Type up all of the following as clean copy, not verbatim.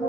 Hey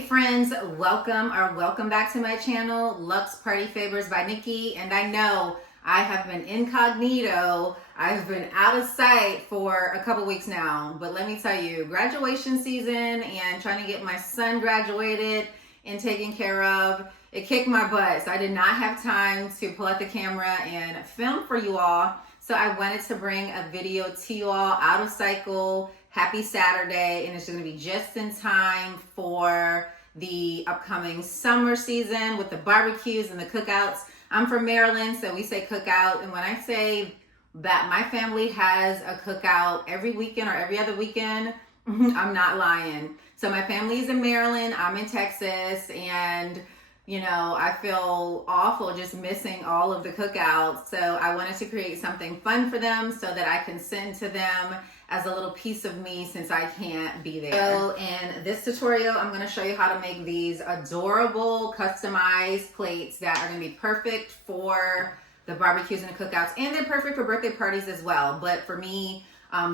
friends, welcome back to my channel, Lux Party Favors by Nikki. And I know I have been incognito. I've been out of sight for a couple weeks now, but let me tell you, graduation season and trying to get my son graduated and taken care of, it kicked my butt. So I did not have time to pull out the camera and film for you all. So I wanted to bring a video to you all out of cycle. Happy Saturday, and it's going to be just in time for the upcoming summer season with the barbecues and the cookouts. I'm from Maryland, so we say cookout, and when I say that my family has a cookout every weekend or every other weekend, I'm not lying. So my family is in Maryland, I'm in Texas, and you know, I feel awful just missing all of the cookouts. So I wanted to create something fun for them so that I can send to them as a little piece of me since I can't be there. So in this tutorial, I'm gonna show you how to make these adorable customized plates that are gonna be perfect for the barbecues and the cookouts, and they're perfect for birthday parties as well. But for me,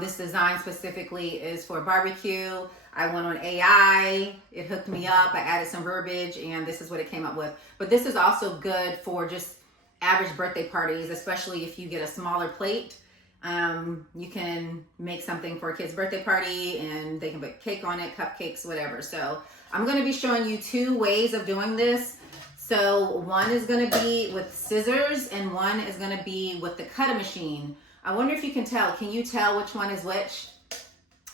this design specifically is for barbecue. I went on AI, it hooked me up, I added some verbiage, and this is what it came up with. But this is also good for just average birthday parties, especially if you get a smaller plate. You can make something for a kid's birthday party and they can put cake on it, cupcakes, whatever. So I'm going to be showing you two ways of doing this. So one is going to be with scissors and one is going to be with the cutting machine. I wonder if you can tell. Can you tell which one is which?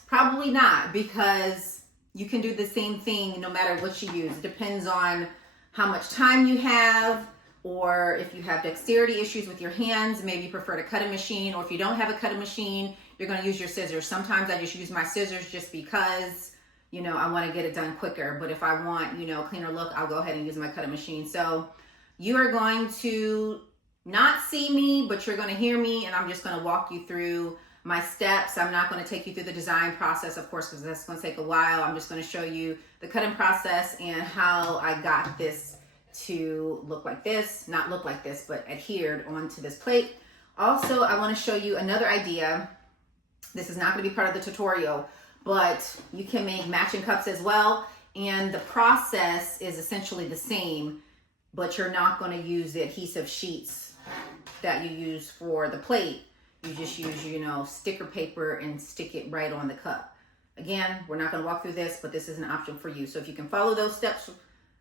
Probably not, because you can do the same thing no matter what you use. It depends on how much time you have, or if you have dexterity issues with your hands, maybe you prefer to cut a machine, or if you don't have a cutting machine, you're going to use your scissors. Sometimes I just use my scissors just because, you know, I want to get it done quicker. But if I want, you know, a cleaner look, I'll go ahead and use my cutting machine. So you are going to not see me, but you're going to hear me, and I'm just going to walk you through my steps. I'm not going to take you through the design process, of course, because that's going to take a while. I'm just going to show you the cutting process and how I got this to look like this, not look like this, but adhered onto this plate. Also, I want to show you another idea. This is not going to be part of the tutorial, but you can make matching cups as well. And the process is essentially the same, but you're not going to use the adhesive sheets that you use for the plate. You just use, you know, sticker paper and stick it right on the cup. Again, we're not going to walk through this, but this is an option for you. So if you can follow those steps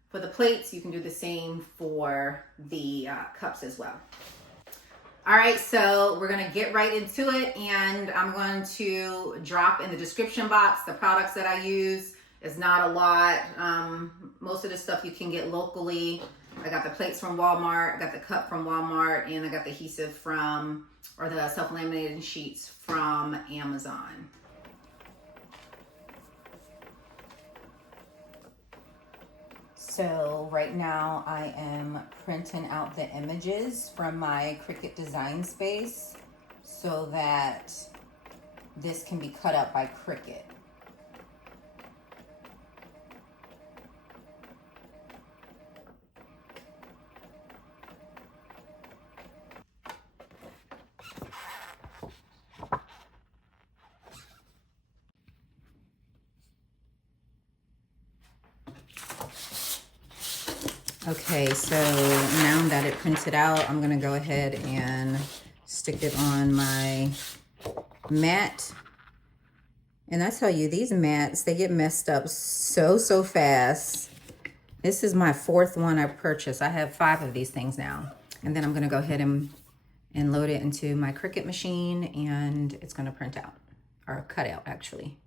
for the plates, you can do the same for the cups as well. All right, so we're going to get right into it, and I'm going to drop in the description box the products that I use. It's not a lot. Most of the stuff you can get locally. I got the plates from Walmart, I got the cup from Walmart, and I got the adhesive from, or the self-laminated sheets from Amazon. So right now I am printing out the images from my Cricut design space so that this can be cut up by Cricut. Okay, so now that it printed out, I'm gonna go ahead and stick it on my mat. And I tell you, these mats, they get messed up so fast. This is my fourth one I purchased. I have 5 of these things now. And then I'm gonna go ahead and load it into my Cricut machine, and it's gonna print out, or cut out actually.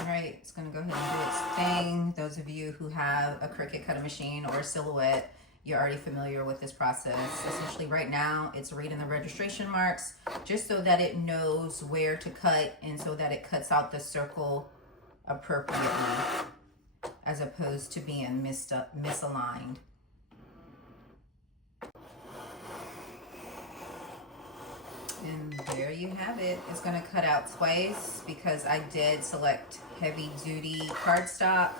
All right, it's gonna go ahead and do its thing. Those of you who have a Cricut cutting machine or a Silhouette, you're already familiar with this process. Essentially right now, it's reading the registration marks just so that it knows where to cut and so that it cuts out the circle appropriately as opposed to being misaligned. And there you have it. It's going to cut out twice because I did select heavy duty cardstock.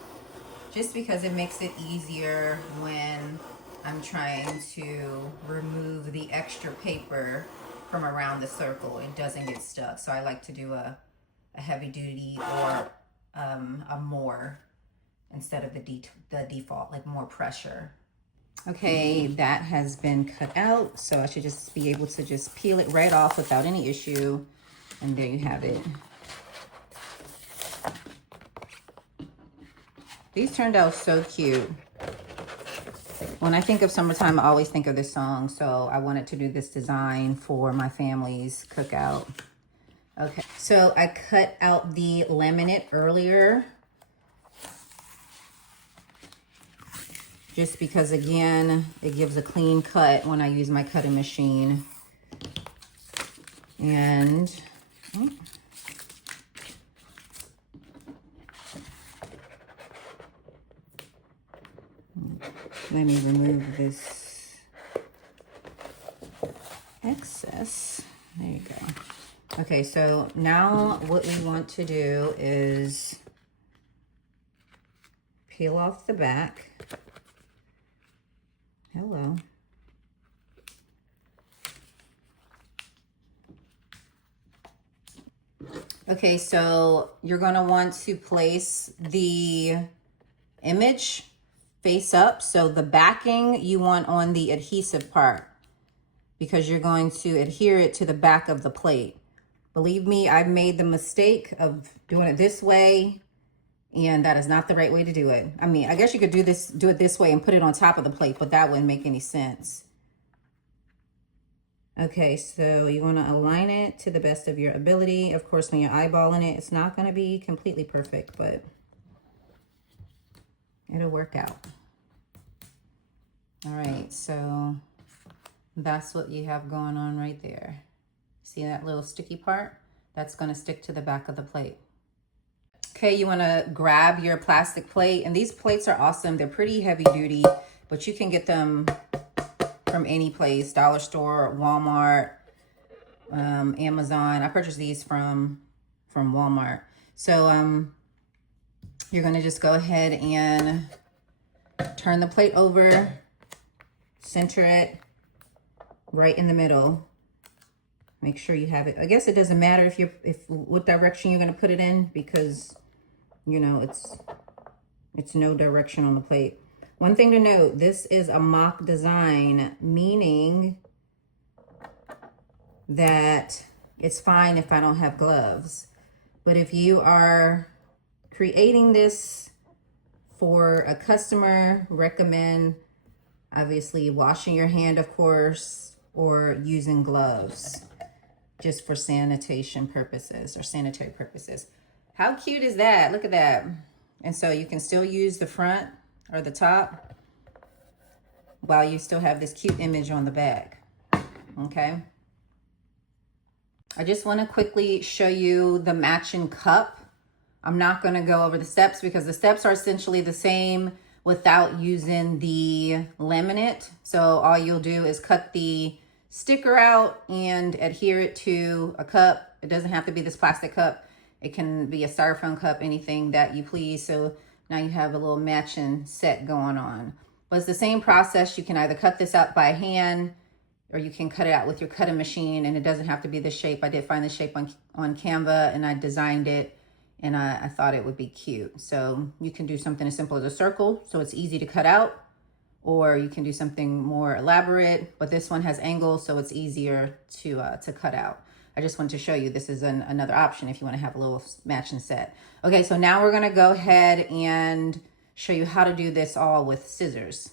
just because it makes it easier when I'm trying to remove the extra paper from around the circle. It doesn't get stuck. So I like to do a heavy duty or a more instead of the default, like more pressure. Okay, that has been cut out. So I should just be able to just peel it right off without any issue. And there you have it. These turned out so cute. When I think of summertime, I always think of this song. So I wanted to do this design for my family's cookout. Okay, so I cut out the laminate earlier. Just because, again, it gives a clean cut when I use my cutting machine. And let me remove this excess. There you go. Okay, so now what we want to do is peel off the back. Hello. Okay, so you're going to want to place the image face up. So the backing you want on the adhesive part because you're going to adhere it to the back of the plate. Believe me, I've made the mistake of doing it this way, and that is not the right way to do it. I mean, I guess you could do it this way and put it on top of the plate, but that wouldn't make any sense. Okay, so you want to align it to the best of your ability. Of course, when you're eyeballing it, it's not going to be completely perfect, but it'll work out. All right, so that's what you have going on right there. See that little sticky part? That's going to stick to the back of the plate. Okay, you want to grab your plastic plate, and these plates are awesome. They're pretty heavy duty, but you can get them from any place, Dollar Store, Walmart, Amazon. I purchased these from Walmart. So you're going to just go ahead and turn the plate over, center it right in the middle. Make sure you have it. I guess it doesn't matter if what direction you're going to put it in, because you know it's no direction on the plate. One thing to note, this is a mock design, meaning that it's fine if I don't have gloves. But if you are creating this for a customer, recommend obviously washing your hand, of course, or using gloves just for sanitation purposes or sanitary purposes. How cute is that? Look at that. And so you can still use the front or the top while you still have this cute image on the back. Okay. I just want to quickly show you the matching cup. I'm not going to go over the steps because the steps are essentially the same without using the laminate. So all you'll do is cut the sticker out and adhere it to a cup. It doesn't have to be this plastic cup. It can be a styrofoam cup, anything that you please. So now you have a little matching set going on. But it's the same process. You can either cut this out by hand or you can cut it out with your cutting machine, and it doesn't have to be this shape. I did find the shape on Canva and I designed it, and I thought it would be cute. So you can do something as simple as a circle, so it's easy to cut out, or you can do something more elaborate, but this one has angles, so it's easier to cut out. I just wanted to show you this is another option if you want to have a little matching set. Okay, so now we're going to go ahead and show you how to do this all with scissors.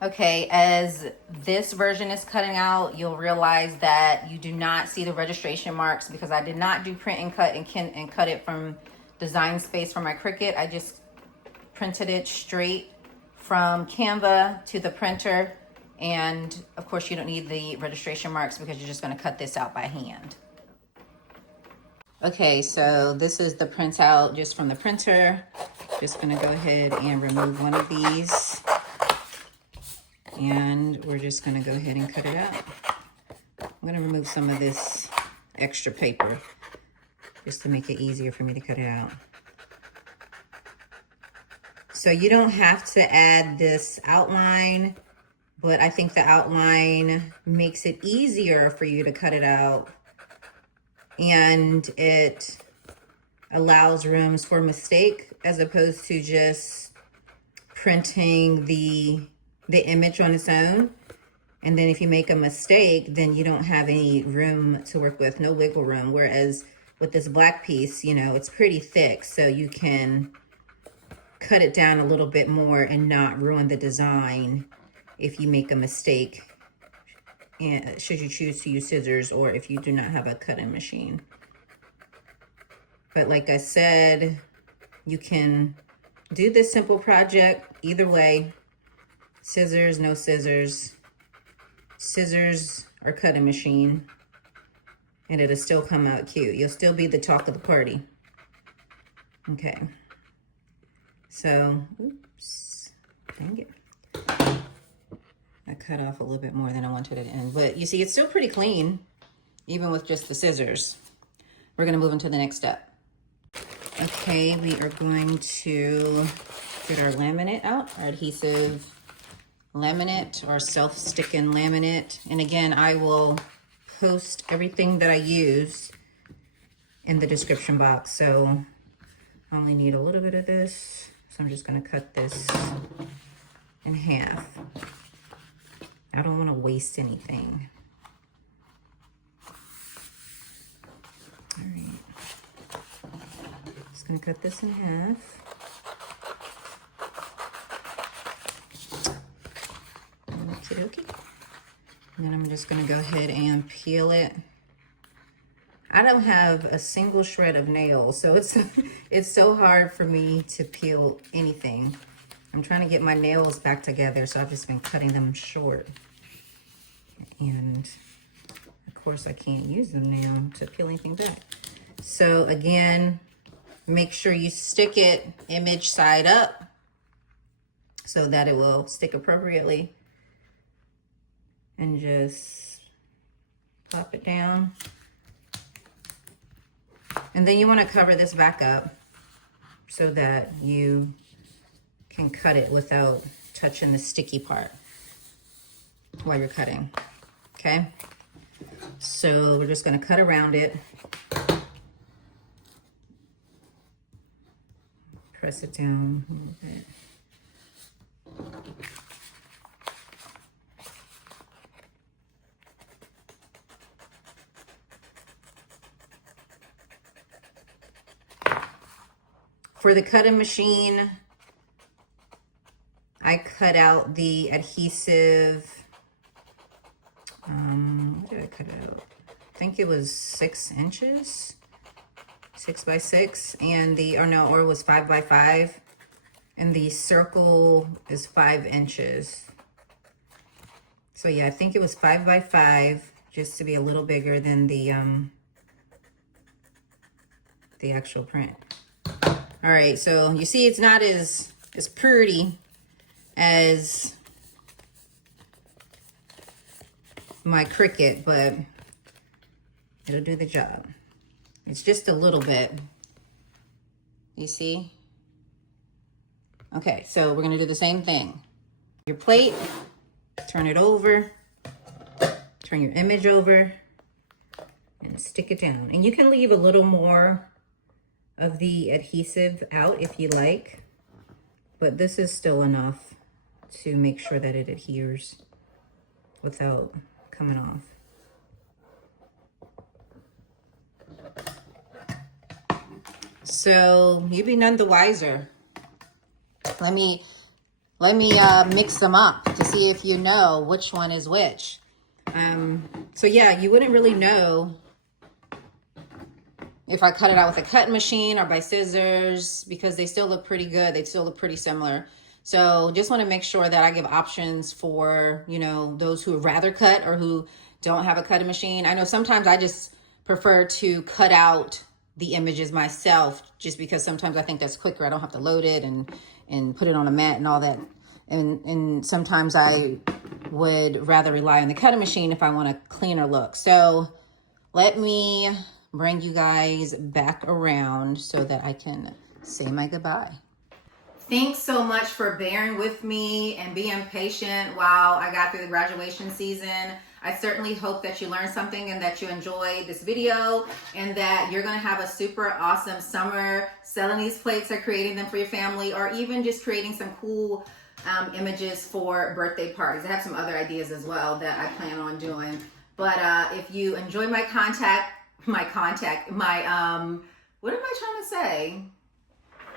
Okay, as this version is cutting out, you'll realize that you do not see the registration marks because I did not do print and cut and cut it from Design Space for my Cricut. I just printed it straight from Canva to the printer. And of course you don't need the registration marks because you're just going to cut this out by hand. Okay, so this is the printout just from the printer. Just going to go ahead and remove one of these. And we're just going to go ahead and cut it out. I'm going to remove some of this extra paper. just to make it easier for me to cut it out. So you don't have to add this outline, but I think the outline makes it easier for you to cut it out, and it allows rooms for mistake as opposed to just printing the image on its own. And then if you make a mistake, then you don't have any room to work with, no wiggle room. Whereas with this black piece, you know, it's pretty thick, so you can cut it down a little bit more and not ruin the design if you make a mistake, and should you choose to use scissors or if you do not have a cutting machine. But like I said, you can do this simple project either way. Scissors, no scissors. Scissors or cutting machine. And it'll still come out cute. You'll still be the talk of the party. Okay. So, oops. Dang it. I cut off a little bit more than I wanted it in. But you see, it's still pretty clean, even with just the scissors. We're going to move into the next step. Okay, we are going to get our laminate out, our adhesive laminate, or self-sticking laminate. And again, I will post everything that I use in the description box. So I only need a little bit of this. So I'm just going to cut this in half. I don't want to waste anything. All right. Just going to cut this in half. Okie dokie. And then I'm just going to go ahead and peel it. I don't have a single shred of nail, so it's so hard for me to peel anything. I'm trying to get my nails back together, so I've just been cutting them short. And of course I can't use them now to peel anything back. So again, make sure you stick it image side up so that it will stick appropriately. And just pop it down. And then you want to cover this back up so that you can cut it without touching the sticky part while you're cutting. Okay? So we're just going to cut around it. Press it down a little bit. For the cutting machine, I cut out the adhesive, what did I cut it out? I think it was 6 inches, 6 by 6, and or it was 5 by 5, and the circle is 5 inches. So yeah, I think it was 5 by 5, just to be a little bigger than the actual print. All right, so you see it's not as pretty as my Cricut, but it'll do the job. It's just a little bit. You see? Okay, so we're gonna do the same thing. Your plate, turn it over, turn your image over, and stick it down. And you can leave a little more of the adhesive out if you like, but this is still enough to make sure that it adheres without coming off. So you be none the wiser. Let me mix them up to see if you know which one is which. So yeah, you wouldn't really know if I cut it out with a cutting machine or by scissors, because they still look pretty good. They still look pretty similar. So just want to make sure that I give options for, you know, those who would rather cut or who don't have a cutting machine. I know sometimes I just prefer to cut out the images myself, just because sometimes I think that's quicker. I don't have to load it and put it on a mat and all that. And sometimes I would rather rely on the cutting machine if I want a cleaner look. So let me bring you guys back around so that I can say my goodbye. Thanks so much for bearing with me and being patient while I got through the graduation season. I certainly hope that you learned something and that you enjoyed this video and that you're going to have a super awesome summer selling these plates or creating them for your family, or even just creating some cool images for birthday parties. I have some other ideas as well that I plan on doing. But if you enjoy what am I trying to say?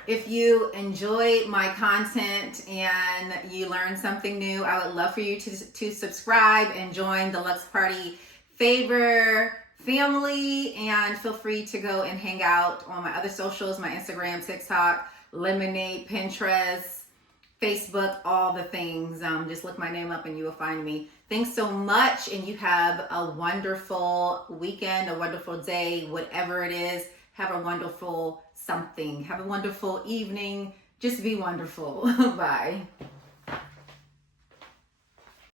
If you enjoy my content and you learn something new, I would love for you to subscribe and join the Lux Party Favor family. And feel free to go and hang out on my other socials, my Instagram, TikTok, Lemonade, Pinterest, Facebook, all the things. Just look my name up and you will find me. Thanks so much, and you have a wonderful weekend, a wonderful day, whatever it is. Have a wonderful something. Have a wonderful evening. Just be wonderful. Bye.